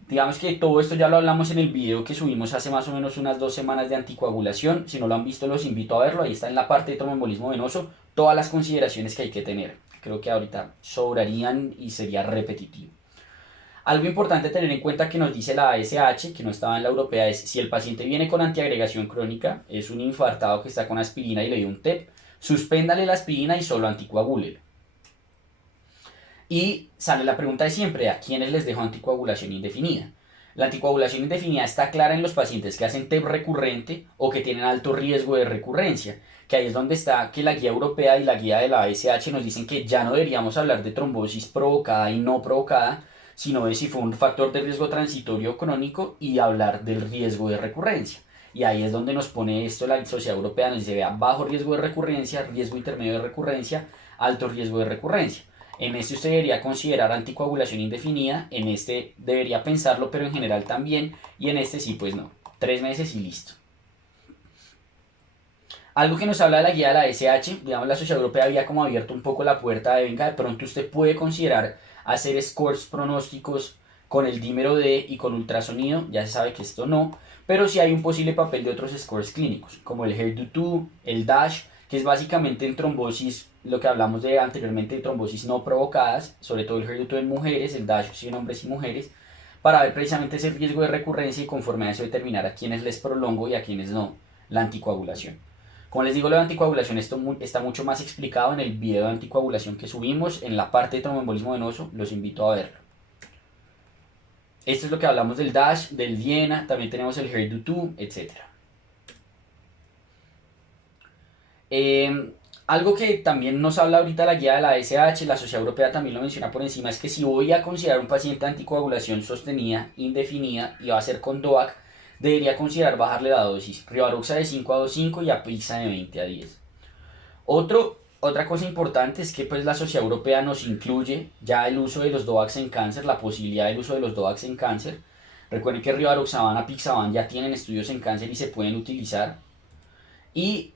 Digamos que todo esto ya lo hablamos en el video que subimos hace más o menos unas 2 semanas de anticoagulación. Si no lo han visto, los invito a verlo. Ahí está en la parte de tromboembolismo venoso todas las consideraciones que hay que tener. Creo que ahorita sobrarían y sería repetitivo. Algo importante a tener en cuenta que nos dice la ASH, que no estaba en la europea, es si el paciente viene con antiagregación crónica, es un infartado que está con aspirina y le dio un TEP, suspéndale la aspirina y solo anticoagúlelo. Y sale la pregunta de siempre, ¿a quiénes les dejo anticoagulación indefinida? La anticoagulación indefinida está clara en los pacientes que hacen TEP recurrente o que tienen alto riesgo de recurrencia, que ahí es donde está que la guía europea y la guía de la ASH nos dicen que ya no deberíamos hablar de trombosis provocada y no provocada, sino de si fue un factor de riesgo transitorio crónico y hablar del riesgo de recurrencia. Y ahí es donde nos pone esto la Sociedad Europea, nos dice, vea, bajo riesgo de recurrencia, riesgo intermedio de recurrencia, alto riesgo de recurrencia. En este usted debería considerar anticoagulación indefinida, en este debería pensarlo, pero en general también, y en este sí, pues no, 3 meses y listo. Algo que nos habla de la guía de la SH, digamos la Sociedad Europea había como abierto un poco la puerta de venga, de pronto usted puede considerar hacer scores pronósticos con el dímero D y con ultrasonido, ya se sabe que esto no, pero sí hay un posible papel de otros scores clínicos, como el HER2, el DASH, que es básicamente en trombosis, lo que hablamos de anteriormente de trombosis no provocadas, sobre todo el HER2 en mujeres, el DASH sí en hombres y mujeres, para ver precisamente ese riesgo de recurrencia y conforme a eso determinar a quienes les prolongo y a quienes no la anticoagulación. Como les digo, lo de anticoagulación esto está mucho más explicado en el video de anticoagulación que subimos en la parte de tromboembolismo venoso, los invito a verlo. Esto es lo que hablamos del DASH, del Viena, también tenemos el HER2, etc. Algo que también nos habla ahorita la guía de la SH, la Sociedad Europea también lo menciona por encima, es que si voy a considerar un paciente anticoagulación sostenida, indefinida, y va a ser con DOAC, debería considerar bajarle la dosis, Rivaroxa de 5 a 2,5 y Apixa de 20 a 10. Otra cosa importante es que pues la Sociedad Europea nos incluye ya el uso de los DOACs en cáncer, la posibilidad del uso de los DOACs en cáncer. Recuerden que Rivaroxaban, Apixaban ya tienen estudios en cáncer y se pueden utilizar. Y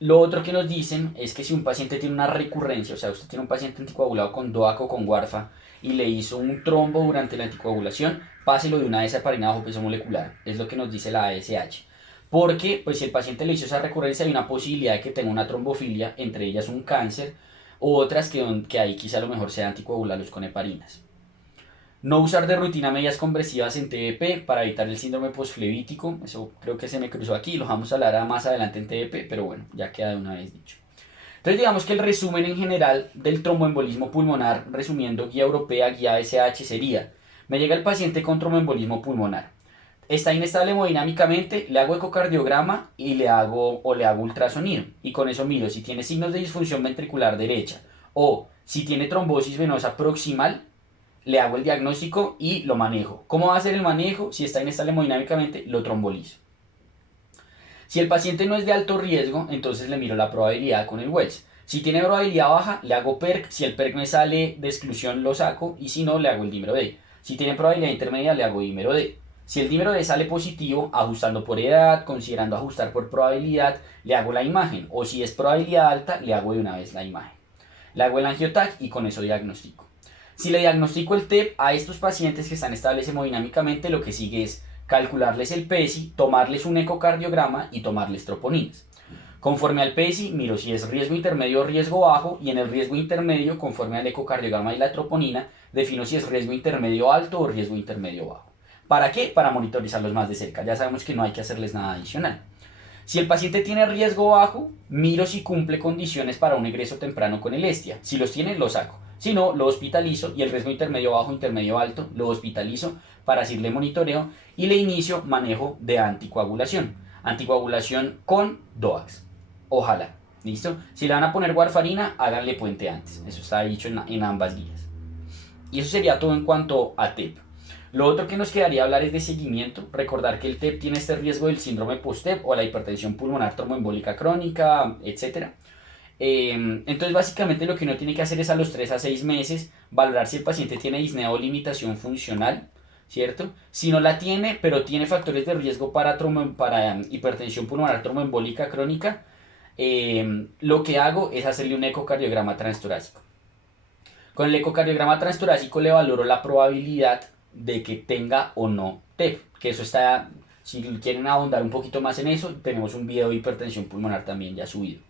lo otro que nos dicen es que si un paciente tiene una recurrencia, o sea, usted tiene un paciente anticoagulado con DOAC o con warfa y le hizo un trombo durante la anticoagulación, páselo de una heparina bajo peso molecular. Es lo que nos dice la ASH. Porque, pues, si el paciente le hizo esa recurrencia, hay una posibilidad de que tenga una trombofilia, entre ellas un cáncer, o otras que ahí quizá a lo mejor sea anticoagularlos con heparinas. No usar de rutina medias compresivas en TDP para evitar el síndrome posflevítico. Eso creo que se me cruzó aquí. Lo vamos a hablar más adelante en TDP, pero bueno, ya queda de una vez dicho. Entonces digamos que el resumen en general del tromboembolismo pulmonar, resumiendo guía europea, guía SH, sería: me llega el paciente con tromboembolismo pulmonar. Está inestable hemodinámicamente, le hago ecocardiograma y le hago ultrasonido. Y con eso miro si tiene signos de disfunción ventricular derecha o si tiene trombosis venosa proximal, le hago el diagnóstico y lo manejo. ¿Cómo va a ser el manejo? Si está inestable hemodinámicamente, lo trombolizo. Si el paciente no es de alto riesgo, entonces le miro la probabilidad con el Wells. Si tiene probabilidad baja, le hago PERC. Si el PERC me sale de exclusión, lo saco. Y si no, le hago el dímero D. Si tiene probabilidad intermedia, le hago dímero D. Si el dímero D sale positivo, ajustando por edad, considerando ajustar por probabilidad, le hago la imagen. O si es probabilidad alta, le hago de una vez la imagen. Le hago el angioTAC y con eso diagnostico. Si le diagnostico el TEP a estos pacientes que están estables hemodinámicamente, lo que sigue es calcularles el PESI, tomarles un ecocardiograma y tomarles troponinas. Conforme al PESI, miro si es riesgo intermedio o riesgo bajo, y en el riesgo intermedio, conforme al ecocardiograma y la troponina, defino si es riesgo intermedio alto o riesgo intermedio bajo. ¿Para qué? Para monitorizarlos más de cerca. Ya sabemos que no hay que hacerles nada adicional. Si el paciente tiene riesgo bajo, miro si cumple condiciones para un egreso temprano con el ESTIA. Si los tiene, lo saco. Si no, lo hospitalizo, y el riesgo intermedio bajo, intermedio alto, lo hospitalizo para hacerle monitoreo y le inicio manejo de anticoagulación. Anticoagulación con DOACs. Ojalá. ¿Listo? Si le van a poner warfarina, háganle puente antes. Eso está dicho en ambas guías. Y eso sería todo en cuanto a TEP. Lo otro que nos quedaría hablar es de seguimiento. Recordar que el TEP tiene este riesgo del síndrome post-TEP o la hipertensión pulmonar tromboembólica crónica, etcétera. Entonces básicamente lo que uno tiene que hacer es a los 3 a 6 meses valorar si el paciente tiene disnea o limitación funcional, ¿cierto? Si no la tiene, pero tiene factores de riesgo para hipertensión pulmonar tromboembólica crónica, lo que hago es hacerle un ecocardiograma transtorácico. Con el ecocardiograma transtorácico le valoro la probabilidad de que tenga o no TEP, que eso está, si quieren ahondar un poquito más en eso, tenemos un video de hipertensión pulmonar también ya subido.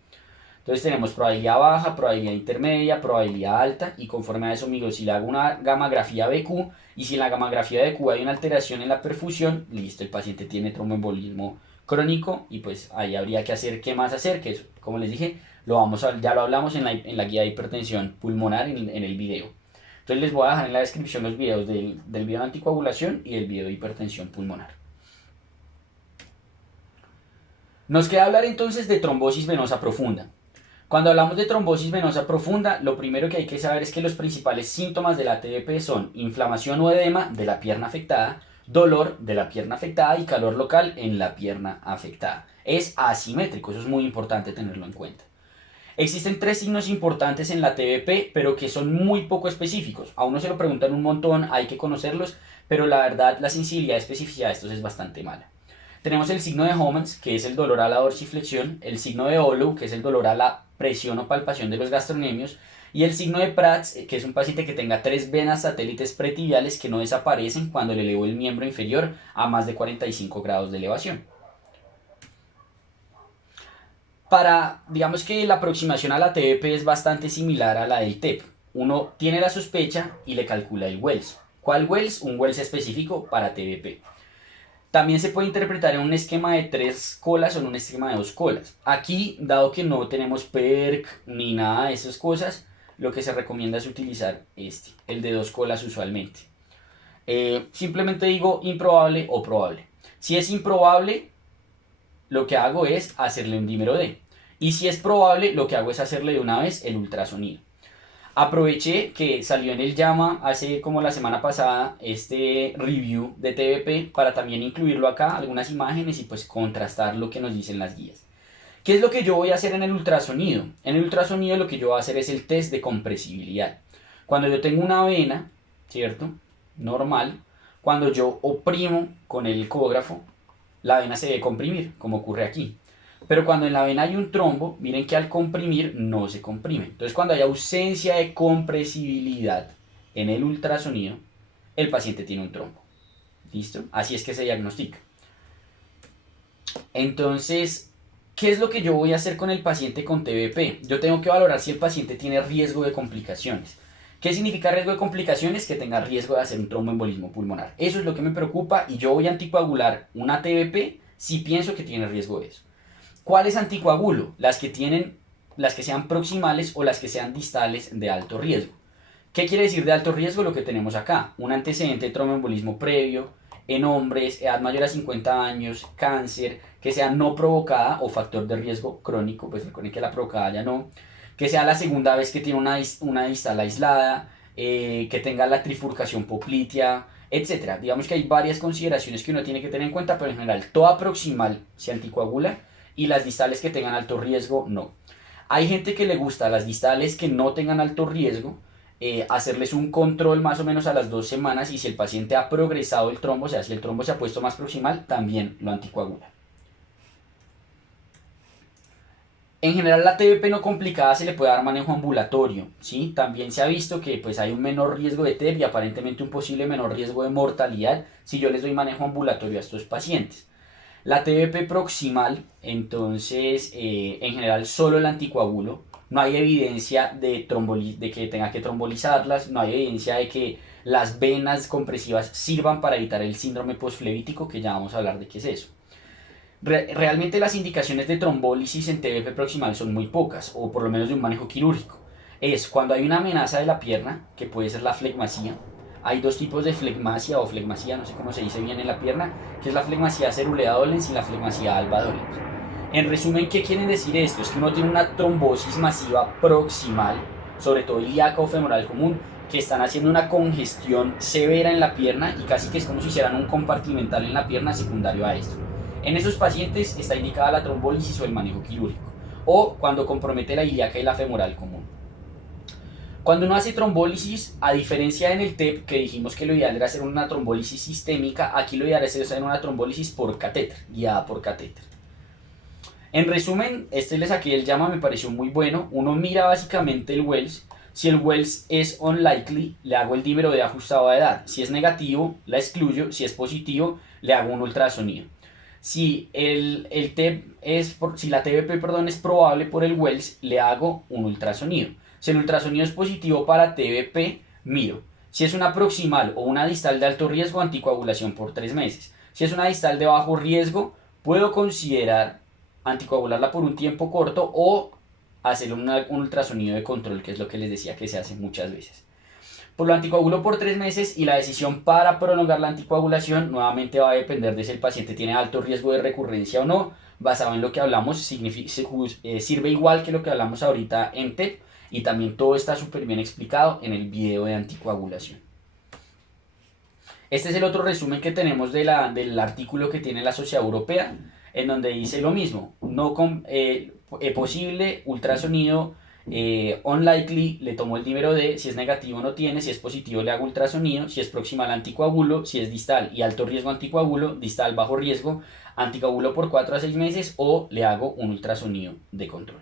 Entonces tenemos probabilidad baja, probabilidad intermedia, probabilidad alta, y conforme a eso mido si le hago una gammagrafía BQ, y si en la gammagrafía BQ hay una alteración en la perfusión, listo, el paciente tiene tromboembolismo crónico, y pues ahí habría que hacer, ¿qué más hacer? Que eso, como les dije, ya lo hablamos en la guía de hipertensión pulmonar en el video. Entonces les voy a dejar en la descripción los videos del video de anticoagulación y del video de hipertensión pulmonar. Nos queda hablar entonces de trombosis venosa profunda. Cuando hablamos de trombosis venosa profunda, lo primero que hay que saber es que los principales síntomas de la TBP son inflamación o edema de la pierna afectada, dolor de la pierna afectada y calor local en la pierna afectada. Es asimétrico, eso es muy importante tenerlo en cuenta. Existen 3 signos importantes en la TBP, pero que son muy poco específicos. A uno se lo preguntan un montón, hay que conocerlos, pero la verdad la sensibilidad y especificidad de estos es bastante mala. Tenemos el signo de Homans, que es el dolor a la dorsiflexión, el signo de Olo, que es el dolor a la presión o palpación de los gastronemios, y el signo de Prats, que es un paciente que tenga 3 venas satélites pretibiales que no desaparecen cuando le elevo el miembro inferior a más de 45 grados de elevación. Digamos que la aproximación a la TBP es bastante similar a la del TEP. Uno tiene la sospecha y le calcula el Wells. ¿Cuál Wells? Un Wells específico para TBP. También se puede interpretar en un esquema de 3 colas o en un esquema de 2 colas. Aquí, dado que no tenemos PERC ni nada de esas cosas, lo que se recomienda es utilizar el de 2 colas usualmente. Simplemente digo improbable o probable. Si es improbable, lo que hago es hacerle un dímero D. Y si es probable, lo que hago es hacerle de una vez el ultrasonido. Aproveché que salió en el JAMA hace como la semana pasada este review de TBP para también incluirlo acá, algunas imágenes y pues contrastar lo que nos dicen las guías. ¿Qué es lo que yo voy a hacer en el ultrasonido? En el ultrasonido lo que yo voy a hacer es el test de compresibilidad. Cuando yo tengo una vena, ¿cierto? Normal, cuando yo oprimo con el ecógrafo, la vena se debe comprimir, como ocurre aquí. Pero cuando en la vena hay un trombo, miren que al comprimir no se comprime. Entonces cuando hay ausencia de compresibilidad en el ultrasonido, el paciente tiene un trombo. ¿Listo? Así es que se diagnostica. Entonces, ¿qué es lo que yo voy a hacer con el paciente con TBP? Yo tengo que valorar si el paciente tiene riesgo de complicaciones. ¿Qué significa riesgo de complicaciones? Que tenga riesgo de hacer un tromboembolismo pulmonar. Eso es lo que me preocupa y yo voy a anticoagular una TBP si pienso que tiene riesgo de eso. ¿Cuáles anticoagulo? Las que sean proximales o las que sean distales de alto riesgo. ¿Qué quiere decir de alto riesgo? Lo que tenemos acá. Un antecedente de tromboembolismo previo, en hombres, edad mayor a 50 años, cáncer, que sea no provocada o factor de riesgo crónico, pues recuerden que la provocada ya no, que sea la segunda vez que tiene una distal aislada, que tenga la trifurcación poplitea, etc. Digamos que hay varias consideraciones que uno tiene que tener en cuenta, pero en general toda proximal se anticoagula y las distales que tengan alto riesgo no. Hay gente que le gusta las distales que no tengan alto riesgo, hacerles un control más o menos a las 2 semanas y si el paciente ha progresado el trombo, o sea, si el trombo se ha puesto más proximal, también lo anticoagula. En general la TBP no complicada se le puede dar manejo ambulatorio, ¿sí? También se ha visto que pues, hay un menor riesgo de TEP y aparentemente un posible menor riesgo de mortalidad si yo les doy manejo ambulatorio a estos pacientes. La TBP proximal, entonces, en general solo el anticoagulo. No hay evidencia de que tenga que trombolizarlas, no hay evidencia de que las venas compresivas sirvan para evitar el síndrome posflevítico, que ya vamos a hablar de qué es eso. Realmente las indicaciones de trombólisis en TBP proximal son muy pocas, o por lo menos de un manejo quirúrgico. Es cuando hay una amenaza de la pierna, que puede ser la flegmasía. Hay 2 tipos de flegmasia o flegmasía, no sé cómo se dice bien en la pierna, que es la flegmasía cerulea dolens y la flegmasía alba dolens. En resumen, ¿qué quieren decir esto? Es que uno tiene una trombosis masiva proximal, sobre todo ilíaca o femoral común, que están haciendo una congestión severa en la pierna y casi que es como si hicieran un compartimental en la pierna secundario a esto. En esos pacientes está indicada la trombólisis o el manejo quirúrgico, o cuando compromete la ilíaca y la femoral común. Cuando uno hace trombólisis, a diferencia en el TEP, que dijimos que lo ideal era hacer una trombólisis sistémica, aquí lo ideal es hacer una trombólisis por catéter, guiada por catéter. En resumen, le saqué el llama, me pareció muy bueno. Uno mira básicamente el Wells. Si el Wells es unlikely, le hago el dímero D ajustado a edad. Si es negativo, la excluyo. Si es positivo, le hago un ultrasonido. Si si la TBP es probable por el Wells, le hago un ultrasonido. Si el ultrasonido es positivo para TBP, miro. Si es una proximal o una distal de alto riesgo, anticoagulación por 3 meses. Si es una distal de bajo riesgo, puedo considerar anticoagularla por un tiempo corto o hacer un ultrasonido de control, que es lo que les decía que se hace muchas veces. Pues lo anticoagulo por 3 meses y la decisión para prolongar la anticoagulación nuevamente va a depender de si el paciente tiene alto riesgo de recurrencia o no. Basado en lo que hablamos, sirve igual que lo que hablamos ahorita en TEP y también todo está súper bien explicado en el video de anticoagulación. Este es el otro resumen que tenemos del artículo que tiene la Sociedad Europea, en donde dice lo mismo, posible ultrasonido, unlikely, le tomo el dímero D, si es negativo no tiene, si es positivo le hago ultrasonido, si es proximal anticoagulo, si es distal y alto riesgo anticoagulo, distal bajo riesgo, anticoagulo por 4 a 6 meses o le hago un ultrasonido de control.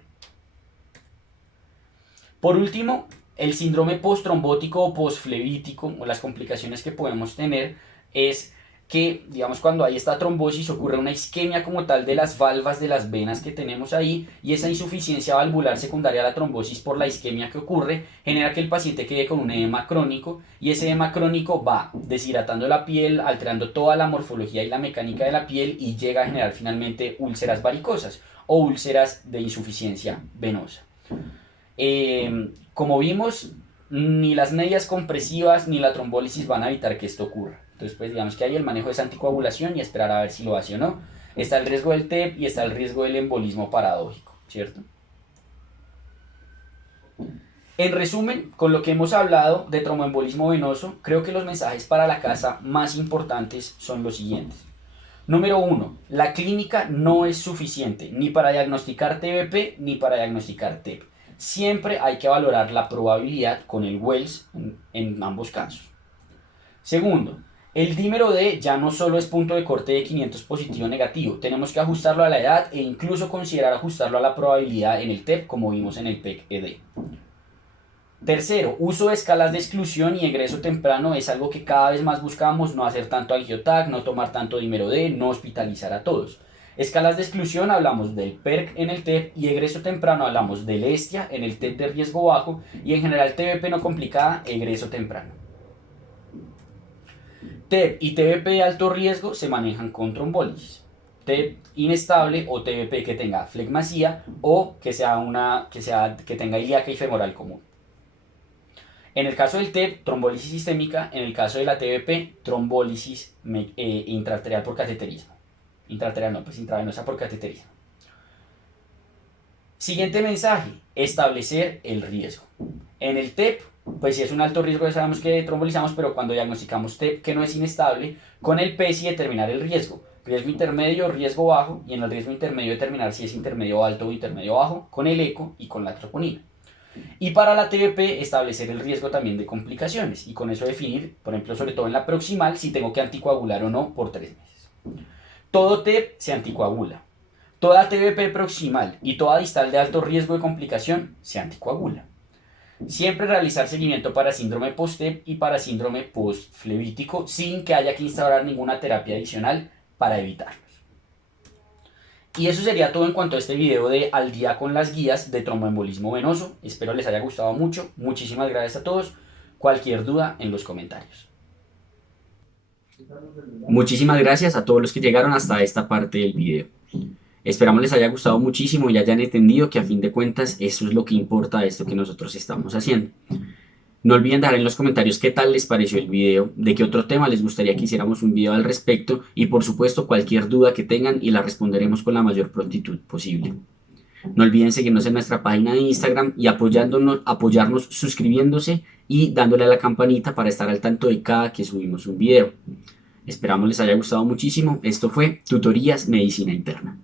Por último, el síndrome posttrombótico o postflevítico o las complicaciones que podemos tener es que, digamos, cuando hay esta trombosis ocurre una isquemia como tal de las valvas de las venas que tenemos ahí y esa insuficiencia valvular secundaria a la trombosis por la isquemia que ocurre genera que el paciente quede con un edema crónico y ese edema crónico va deshidratando la piel, alterando toda la morfología y la mecánica de la piel y llega a generar finalmente úlceras varicosas o úlceras de insuficiencia venosa. Como vimos, ni las medias compresivas ni la trombólisis van a evitar que esto ocurra. Entonces, pues digamos que hay el manejo de esa anticoagulación y esperar a ver si lo hace o no. Está el riesgo del TEP y está el riesgo del embolismo paradójico, ¿cierto? En resumen, con lo que hemos hablado de tromboembolismo venoso, creo que los mensajes para la casa más importantes son los siguientes. Número 1. La clínica no es suficiente ni para diagnosticar TBP ni para diagnosticar TEP. Siempre hay que valorar la probabilidad con el Wells en ambos casos. Segundo, el dímero D ya no solo es punto de corte de 500 positivo o negativo, tenemos que ajustarlo a la edad e incluso considerar ajustarlo a la probabilidad en el TEP como vimos en el PEC-ED. Tercero, uso de escalas de exclusión y egreso temprano es algo que cada vez más buscamos, no hacer tanto angiotac, no tomar tanto dímero D, no hospitalizar a todos. Escalas de exclusión hablamos del PERC en el TEP y egreso temprano hablamos del ESTIA en el TEP de riesgo bajo y en general TBP no complicada, egreso temprano. TEP y TBP de alto riesgo se manejan con trombólisis. TEP inestable o TBP que tenga flegmasía o que tenga ilíaca y femoral común. En el caso del TEP, trombólisis sistémica. En el caso de la TBP, trombólisis intraarterial por cateterismo. Intravenosa por cateterismo. Siguiente mensaje, establecer el riesgo. En el TEP, pues si es un alto riesgo ya sabemos que trombolizamos, pero cuando diagnosticamos TEP que no es inestable, con el PESI determinar el riesgo. Riesgo intermedio, riesgo bajo, y en el riesgo intermedio determinar si es intermedio alto o intermedio bajo, con el eco y con la troponina. Y para la TBP establecer el riesgo también de complicaciones y con eso definir, por ejemplo, sobre todo en la proximal, si tengo que anticoagular o no por 3 meses. Todo TEP se anticoagula. Toda TBP proximal y toda distal de alto riesgo de complicación se anticoagula. Siempre realizar seguimiento para síndrome post-TEP y para síndrome post-flevítico sin que haya que instaurar ninguna terapia adicional para evitarlos. Y eso sería todo en cuanto a este video de Al día con las guías de tromboembolismo venoso. Espero les haya gustado mucho. Muchísimas gracias a todos. Cualquier duda en los comentarios. Muchísimas gracias a todos los que llegaron hasta esta parte del video. Esperamos les haya gustado muchísimo y hayan entendido que a fin de cuentas eso es lo que importa de esto que nosotros estamos haciendo. No olviden dejar en los comentarios qué tal les pareció el video, de qué otro tema les gustaría que hiciéramos un video al respecto y por supuesto cualquier duda que tengan y la responderemos con la mayor prontitud posible. No olviden seguirnos en nuestra página de Instagram y apoyarnos suscribiéndose y dándole a la campanita para estar al tanto de cada que subimos un video. Esperamos les haya gustado muchísimo. Esto fue Tutorías Medicina Interna.